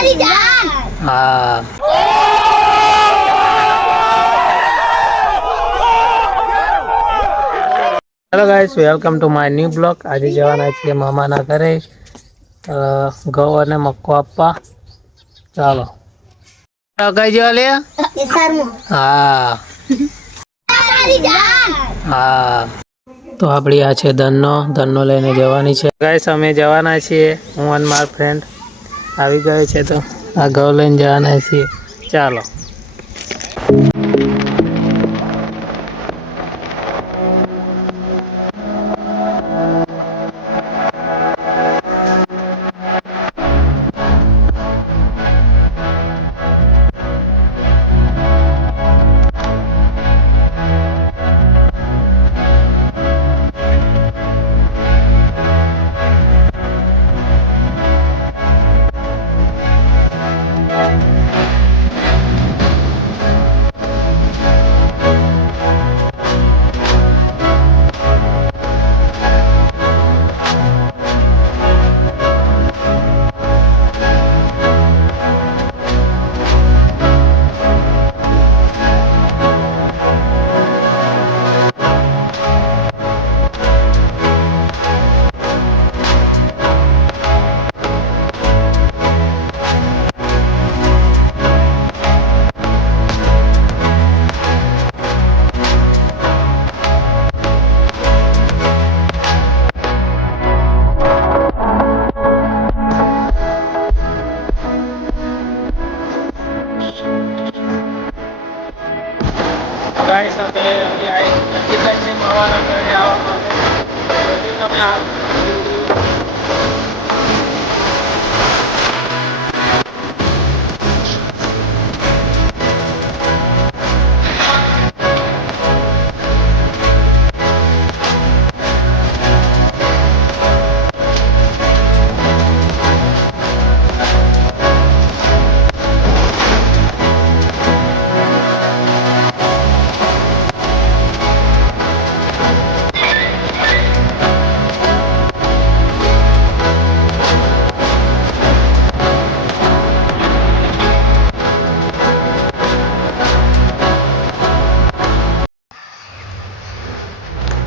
હા hello guys, welcome to my new blog. આજે જવાના છીએ મામાના ઘરે ઘઉં અને મક્કો આપવા. ચાલો કઈ જવા લે. હા હા તો આપણી આ છે ધનનો લઈને જવાની છે. ગાઈસ અમે જવાના છીએ, હું અને મારા ફ્રેન્ડ આવી ગયો છે. તો આ ઘઉં લઈને જવાના છીએ. ચાલો ગાઈસ, અમે અહીં મામાના ઘરે આવવા માટે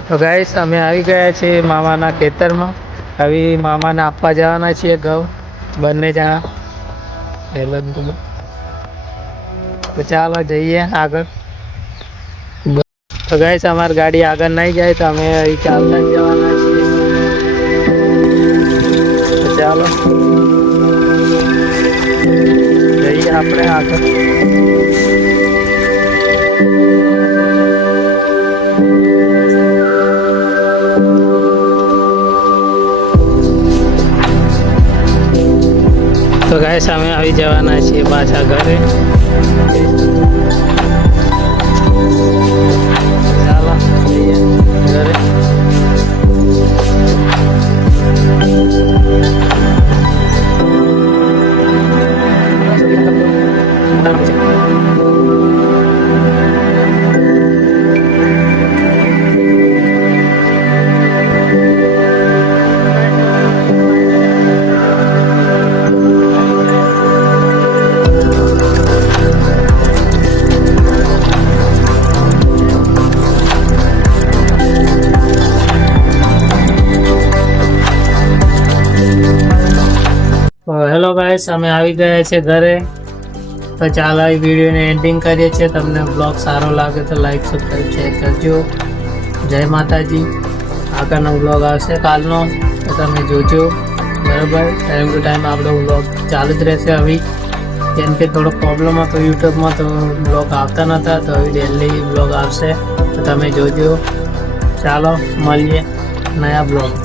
તો ગાઈસ, અમે આવી ગયા છીએ મામાના ખેતરમાં. હવે મામાને આપવા જવાના છીએ ઘઉં બંને જણા. તો ચાલો જઈએ આગળ. તો ગાઈસ, અમારી ગાડી આગળ નહીં જાય તો અમે અહીં ચાલતા જ જવાના છીએ. તો ચાલો જઈએ આપણે આગળ. તો ગાઈસ, અમે આવી જવાના છીએ પાછા ઘરે. ચાલો જઈએ ઘરે. હેલો ગાઈસ, અમે આવી ગયા છે ઘરે. તો ચાલો આ વિડીયોને એન્ડિંગ કરીએ છીએ. તમને બ્લોગ સારો લાગે તો લાઈક, સબસ્ક્રાઈબ, શેર કરજો. જય માતાજી. આગળનો બ્લોગ આવશે કાલનો, તો તમે જોજો. બરાબર, ટાઈમ ટુ ટાઈમ આપણો બ્લોગ ચાલુ જ રહેશે. હવે કેમ કે થોડો પ્રોબ્લેમ હતો યુટ્યુબમાં, તો બ્લોગ આવતા નહોતા. તો હવે ડેલી બ્લોગ આવશે, તો તમે જોજો. ચાલો મળીએ નયા બ્લોગ.